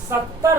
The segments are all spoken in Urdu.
70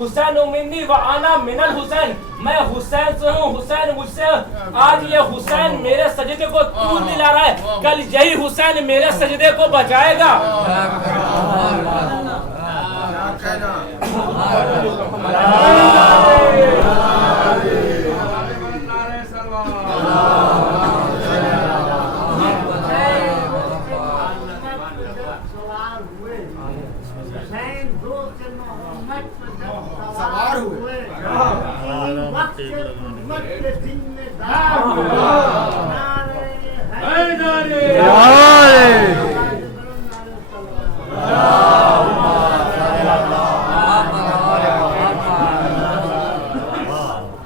حسین منی و انا من الحسین، میں حسین سے ہوں، حسین مجھ سے۔ آج یہ حسین میرے سجدے کو طول دلا رہا ہے، کل یہی حسین میرے سجدے کو بچائے گا۔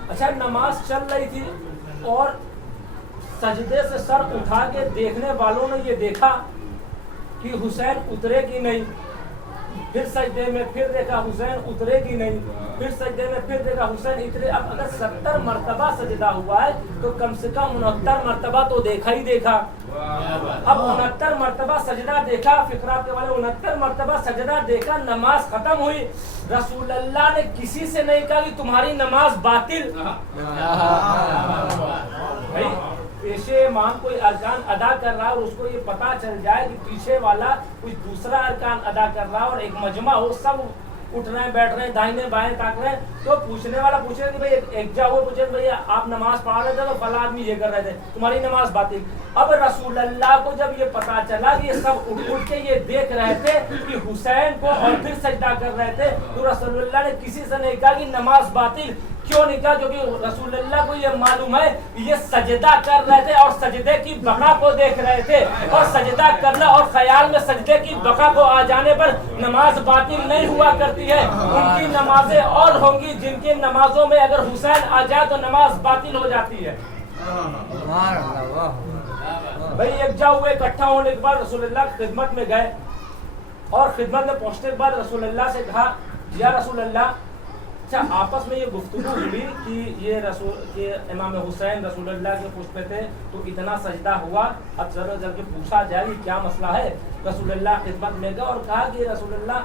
اچھا، نماز چل رہی تھی اور سجدے سے سر اٹھا کے دیکھنے والوں نے یہ دیکھا کہ حسین اترے کی نہیں، پھر سجدے میں پھر دیکھا حسین اترے کی نہیں، پھر سجدے میں پھر دیکھا حسین اترے۔ اب اگر 70 مرتبہ سجدہ ہوا ہے تو کم سے کم 69 مرتبہ تو دیکھا ہی دیکھا۔ اب 69 مرتبہ سجدہ دیکھا، فقرہ کے والے 69 مرتبہ سجدہ دیکھا، نماز ختم ہوئی، رسول اللہ نے کسی سے نہیں کہا کہ تمہاری نماز باطل۔ بھائی پیشے امام کوئی ارکان ادا کر رہا ہے اور اس کو یہ پتا چل جائے کہ پیچھے والا کچھ دوسرا ارکان ادا کر رہا ہے اور ایک مجمع ہو، سب اٹھ رہے ہیں، بیٹھ رہے ہیں، دائیں بائیں تاک رہے ہیں، تو پوچھنے والا پوچھے کہ بھائی ایک جا ہوئے پوچھے بھائی آپ نماز پڑھ رہے تھے تو فلاں آدمی یہ کر رہے تھے، تمہاری نماز باطل۔ اب رسول اللہ کو جب یہ پتا چلا کہ یہ سب اٹھ کے یہ دیکھ رہے تھے کہ حسین کو اور پھر سجدہ کر رہے تھے، تو رسول اللہ نے کسی سے نہیں کہا کہ نماز باطل۔ کیوں نہیں کہا؟ کیونکہ رسول اللہ کو یہ معلوم ہے یہ سجدہ کر رہے تھے اور سجدے کی بقا کو دیکھ رہے تھے، اور سجدہ کرنا اور خیال میں سجدے کی بقا کو آ جانے پر نماز باطل نہیں ہوا کرتی ہے۔ ان کی نمازیں اور ہوں گی جن کی نمازوں میں اگر حسین آ جائے تو نماز باطل ہو جاتی ہے۔ بھائی یکجا ہوئے، اکٹھا ہونے کے بعد رسول اللہ کی خدمت میں گئے اور خدمت میں پہنچنے کے بعد رسول اللہ سے کہا یا رسول اللہ، اچھا آپس میں یہ گفتگو ہوئی کہ یہ امام حسین رسول اللہ کے پشت پہ تھے تو اتنا سجدہ ہوا، اب ذرا ذرا کے پوچھا جائے کہ کیا مسئلہ ہے۔ رسول اللہ خدمت میں گئے اور کہا کہ رسول اللہ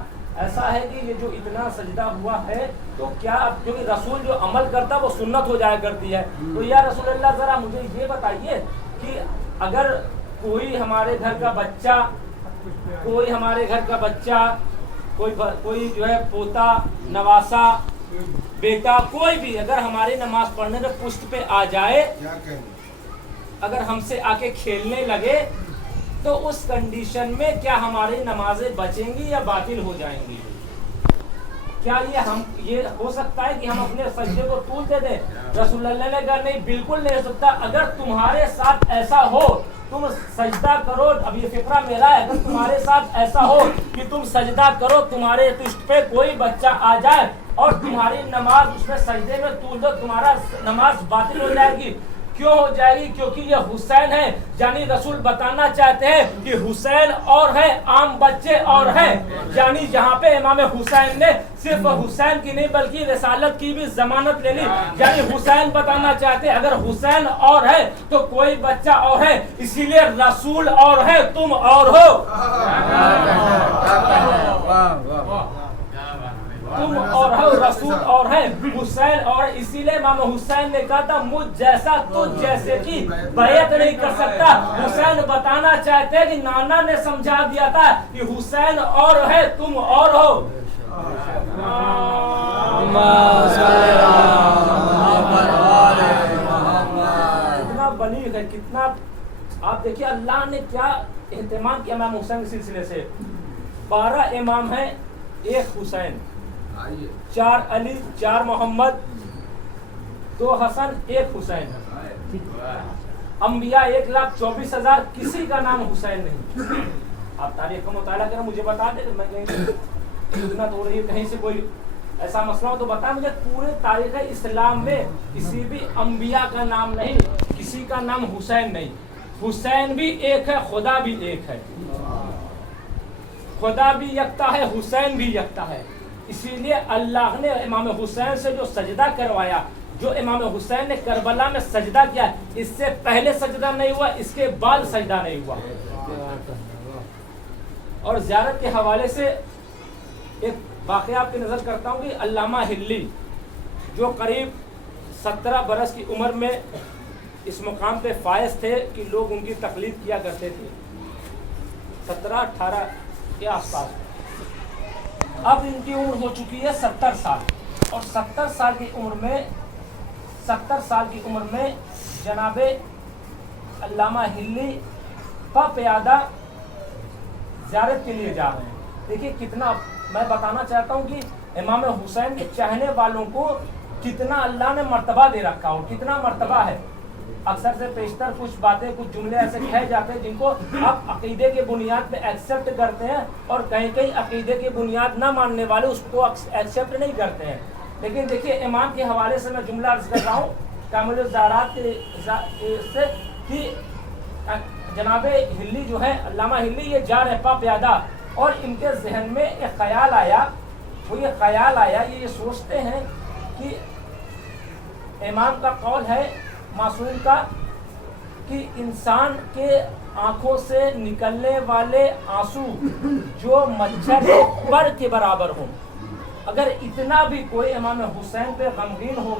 ایسا ہے کہ یہ جو اتنا سجدہ ہوا ہے تو کیا اب کیونکہ رسول جو عمل کرتا وہ سنت ہو جایا کرتی ہے، تو یا رسول اللہ ذرا مجھے یہ بتائیے کہ اگر کوئی ہمارے گھر کا بچہ کوئی جو ہے پوتا نواسا بیٹا کوئی بھی اگر ہماری نماز پڑھنے میں پشت پہ آ جائے، اگر ہم سے آ کے کھیلنے لگے تو اس کنڈیشن میں کیا ہماری نمازیں بچیں گی یا باطل ہو جائیں گی؟ کیا یہ ہو سکتا ہے کہ ہم اپنے سجدے کو طول دے دیں؟ رسول اللہ نے کہا نہیں، بالکل نہیں ہو سکتا۔ اگر تمہارے ساتھ ایسا ہو تم سجدہ کرو، اب یہ فقرہ میرا ہے، اگر تمہارے ساتھ ایسا ہو کہ تم سجدہ کرو، تمہارے پشت پہ کوئی بچہ آ جائے اور تمہاری نماز اس میں سجدے میں طول دو، تمہارا نماز باطل ہو جائے گی۔ کیوں ہو جائے گی؟ کیونکہ یہ حسین ہے، یعنی رسول بتانا چاہتے ہیں کہ حسین اور ہے، عام بچے اور ہیں، یعنی یہاں پہ امام حسین نے صرف حسین کی نہیں بلکہ رسالت کی بھی ضمانت لے لی، یعنی حسین بتانا چاہتے ہیں اگر حسین اور ہے تو کوئی بچہ اور ہے، اسی لیے رسول اور ہے، تم اور ہو، تم اور ہو، رسول اور ہے، حسین اور، اسی لیے امام حسین نے کہا تھا مجھ جیسا تجھ جیسے کی بیعت نہیں کر سکتا۔ حسین بتانا چاہتے ہیں کہ نانا نے سمجھا دیا تھا کہ حسین اور ہے، تم اور ہو۔ کتنا بلیغ ہے، کتنا آپ دیکھیے اللہ نے کیا اہتمام کیا امام حسین کے سلسلے سے۔ 12 امام ہیں، 1 حسین، 4 علی، 4 محمد، 2 حسن، 1 حسین۔ انبیاء 1,24,000، کسی کا نام حسین نہیں۔ آپ تاریخ کا مطالعہ کریں، مجھے بتا دیں، میں کہیں خدمت ہو رہی ہے کہیں سے کوئی ایسا مسئلہ ہو تو بتائیں مجھے۔ پورے تاریخ اسلام میں کسی بھی انبیاء کا نام نہیں، کسی کا نام حسین نہیں۔ حسین بھی ایک ہے، خدا بھی ایک ہے، خدا بھی یکتا ہے، حسین بھی یکتا ہے۔ اسی لیے اللہ نے امام حسین سے جو سجدہ کروایا، جو امام حسین نے کربلا میں سجدہ کیا، اس سے پہلے سجدہ نہیں ہوا، اس کے بعد سجدہ نہیں ہوا۔ اور زیارت کے حوالے سے ایک واقعہ آپ کی نظر کرتا ہوں کہ علامہ ہلی جو قریب 17 برس کی عمر میں اس مقام پہ فائز تھے کہ لوگ ان کی تقلید کیا کرتے تھے، 17-18 کے آس پاس۔ اب ان کی عمر ہو چکی ہے 70 سال، اور 70 سال کی عمر میں جناب علامہ ہلی پیادہ زیارت کے لیے جا رہے ہیں۔ دیکھیے کتنا، میں بتانا چاہتا ہوں کہ امام حسین کے چاہنے والوں کو کتنا اللہ نے مرتبہ دے رکھا ہو، کتنا مرتبہ ہے۔ اکثر سے بیشتر کچھ باتیں، کچھ جملے ایسے کہے جاتے ہیں جن کو آپ عقیدے کے بنیاد پہ ایکسیپٹ کرتے ہیں، اور کہیں عقیدے کی بنیاد نہ ماننے والے اس کو ایکسیپٹ نہیں کرتے ہیں۔ لیکن دیکھیے امام کے حوالے سے میں جملہ عرض کر رہا ہوں کامل الزارات سے کہ جناب ہلی جو ہے، علامہ ہلی یہ جا رہے پا پیادہ، اور ان کے ذہن میں ایک خیال آیا، یہ سوچتے ہیں کہ امام کا قول ہے معصوم کا کہ انسان کے آنکھوں سے نکلنے والے آنسو جو مچھر کے پر کے برابر ہوں، اگر اتنا بھی کوئی امام حسین پہ غمگین ہو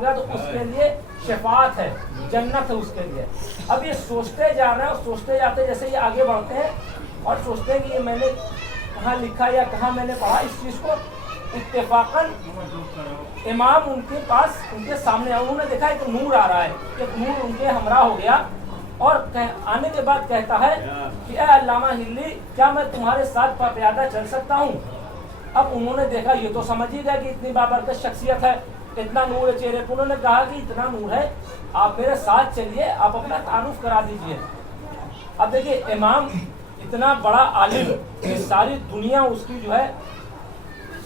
گیا، تو اس کے لیے شفاعت ہے، جنت ہے اس کے لیے۔ اب یہ سوچتے جا رہے ہیں، اور سوچتے جاتے جیسے یہ آگے بڑھتے ہیں اور سوچتے ہیں کہ یہ میں نے کہاں لکھا یا کہاں میں نے پڑھا اس چیز کو۔ اتفاقاً امام ان کے پاس، ان کے سامنے انہوں نے دیکھا ایک نور آ رہا ہے، ایک نور ان کے ہمراہ ہو گیا، اور آنے کے بعد کہتا ہے کہ اے علامہ ہلی، کیا میں تمہارے ساتھ پیادہ چل سکتا ہوں؟ اب انہوں نے دیکھا، یہ تو سمجھ ہی گیا کہ اتنی بابرکت شخصیت ہے، اتنا نور ہے چہرے پہ۔ انہوں نے کہا کہ اتنا نور ہے، آپ میرے ساتھ چلیے، آپ اپنا تعارف کرا دیجئے۔ اب دیکھیے امام اتنا بڑا عالم کہ ساری دنیا اس کی جو ہے،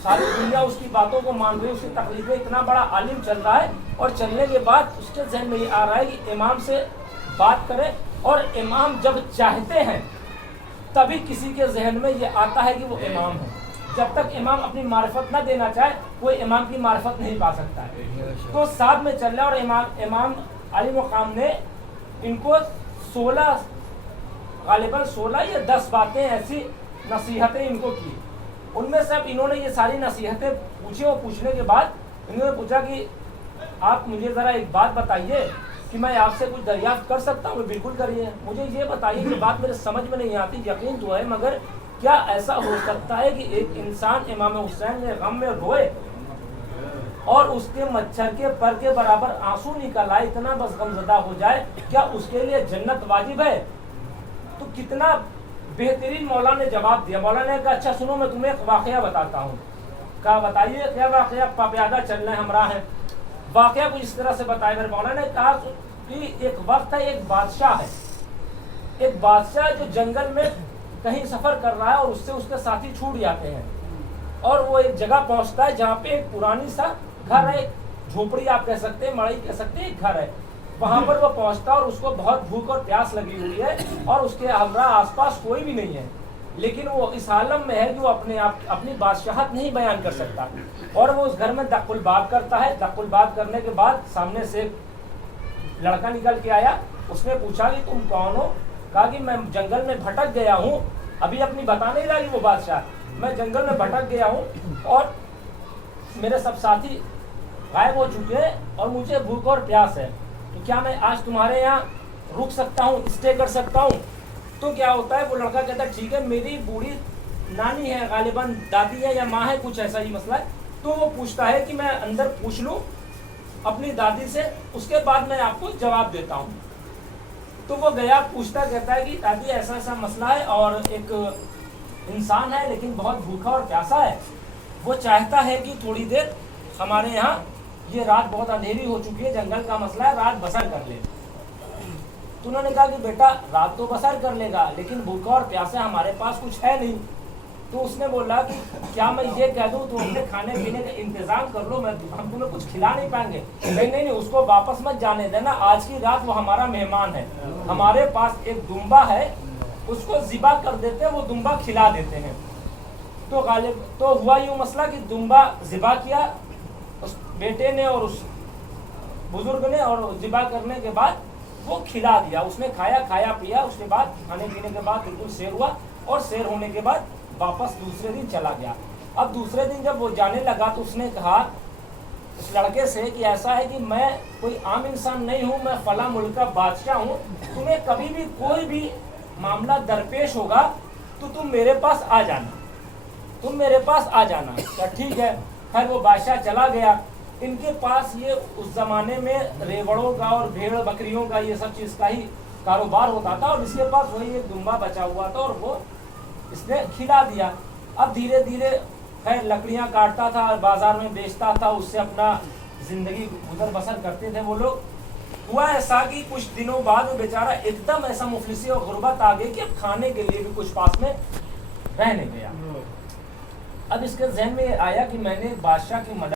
ساری دنیا اس کی باتوں کو مان رہی ہے، اس کی تقلید میں اتنا بڑا عالم چل رہا ہے، اور چلنے کے بعد اس کے ذہن میں یہ آ رہا ہے کہ امام سے بات کرے، اور امام جب چاہتے ہیں تبھی کسی کے ذہن میں یہ آتا ہے کہ وہ امام ہے۔ جب تک امام اپنی معرفت نہ دینا چاہے کوئی امام کی معرفت نہیں پا سکتا ہے۔ تو ساتھ میں چل رہا، اور امام علی مقام نے ان کو 16 یا 10 باتیں ایسی نصیحتیں ان کو کی۔ ان میں سے اب انہوں نے یہ ساری نصیحتیں پوچھی، اور پوچھنے کے بعد انہوں نے پوچھا کہ آپ مجھے ذرا ایک بات بتائیے کہ میں آپ سے کچھ دریافت کر سکتا ہوں؟ بالکل کریے، مجھے یہ بتائیے کہ بات میرے سمجھ میں نہیں آتی، یقین تو ہے، مگر کیا ایسا ہو سکتا ہے کہ ایک انسان امام حسین کے غم میں روئے اور اس کے مچھر کے پر کے برابر آنسو نکل آئے، اتنا بس غمزدہ ہو جائے، کیا اس کے لیے جنت واجب ہے؟ تو کتنا بہترین مولا نے جواب دیا۔ مولا نے کہا اچھا سنو، میں تمہیں ایک واقعہ بتاتا ہوں۔ کہا بتائیے کیا واقعہ؟ پیادہ چلنا ہے، ہمراہ ہیں۔ واقعہ کچھ اس طرح سے بتایا میرے مولا نے۔ کہا کہ ایک وقت ہے، ایک بادشاہ جو جنگل میں کہیں سفر کر رہا ہے، اور اس سے اس کے ساتھی چھوٹ جاتے ہیں، اور وہ ایک جگہ پہنچتا ہے جہاں پہ ایک پرانی سا گھر ہے، ایک جھوپڑی آپ کہہ سکتے ہیں، مڑئی کہہ سکتے ہیں، ایک گھر ہے۔ وہاں پر وہ پہنچتا ہے، اور اس کو بہت بھوک اور پیاس لگی ہوئی ہے، اور اس کے ہمراہ آس پاس کوئی بھی نہیں ہے، لیکن وہ اس عالم میں ہے کہ وہ اپنی بادشاہت نہیں بیان کر سکتا، اور وہ اس گھر میں دق الباب کرتا ہے۔ دق الباب کرنے کے بعد سامنے سے ایک لڑکا نکل کے آیا، اس نے پوچھا کہ تم کون ہو؟ کہا کہ میں جنگل میں بھٹک گیا ہوں، ابھی اپنی بتا نہیں رہا کہ وہ بادشاہ، میں جنگل میں بھٹک گیا ہوں، اور میرے سب ساتھی غائب ہو چکے ہیں، اور مجھے بھوک اور پیاس ہے، تو کیا میں آج تمہارے یہاں رک سکتا ہوں، اسٹے کر سکتا ہوں؟ تو کیا ہوتا ہے، وہ لڑکا کہتا ہے ٹھیک ہے، میری بوڑھی نانی ہے، غالباً دادی ہے یا ماں ہے، کچھ ایسا ہی مسئلہ ہے۔ تو وہ پوچھتا ہے کہ میں اندر پوچھ لوں اپنی دادی سے، اس کے بعد میں آپ کو جواب دیتا ہوں۔ تو وہ گیا، پوچھتا، کہتا ہے کہ دادی ایسا ایسا مسئلہ ہے، اور ایک انسان ہے لیکن بہت بھوکا اور پیاسا ہے، وہ چاہتا ہے کہ تھوڑی دیر ہمارے یہاں، یہ رات بہت اندھیری ہو چکی ہے، جنگل کا مسئلہ ہے، رات بسر کر لے۔ تو انہوں نے کہا کہ بیٹا رات تو بسر کر لے گا، لیکن بھوکا اور پیاسا ہمارے پاس کچھ ہے نہیں۔ تو اس نے بولا کہ کیا میں یہ کہہ دوں تو اپنے کھانے پینے کا انتظام کر لو، ہم تمہیں کچھ کھلا نہیں پائیں گے؟ نہیں، اس کو واپس مت جانے دینا، آج کی رات وہ ہمارا مہمان ہے، ہمارے پاس ایک دمبا ہے، اس کو ذبح کر دیتے ہیں، وہ دمبا کھلا دیتے ہیں۔ تو ہوا یوں مسئلہ کہ دمبا ذبح کیا اس بیٹے نے اور اس بزرگ نے، اور ذبح کرنے کے بعد وہ کھلا دیا، اس نے کھایا پیا، اس کے بعد کھانے پینے کے بعد بالکل سیر ہوا، اور سیر ہونے کے بعد واپس دوسرے دن چلا گیا. اب دوسرے دن جب وہ جانے لگا تو اس نے کہا اس لڑکے سے کہ ایسا ہے کہ میں کوئی عام انسان نہیں ہوں, میں فلاں ملک کا بادشاہ ہوں, تمہیں کبھی بھی کوئی بھی معاملہ درپیش ہوگا تو تم میرے پاس آ جانا, تم میرے پاس آ جانا. کہا ٹھیک ہے. خیر وہ بادشاہ چلا گیا. ان کے پاس یہ اس زمانے میں ریوڑوں کا اور بھیڑ بکریوں کا یہ سب چیز کا ہی کاروبار ہوتا تھا, اور اس کے پاس وہی ایک دمبا بچا ہوا تھا اور وہ اس نے کھلا دیا. اب دھیرے دھیرے خیر لکڑیاں کاٹتا تھا, بازار میں بیچتا تھا, اس سے اپنا زندگی گزر بسر کرتے تھے وہ لوگ. ہوا ایسا کہ کچھ دنوں بعد وہ بیچارہ ایک دم ایسا مفلسی اور غربت آ گئی کہ اب کھانے کے لیے بھی کچھ پاس میں رہ نہیں گیا. اب اس کے ذہن میں یہ آیا کہ میں نے بادشاہ کی مدد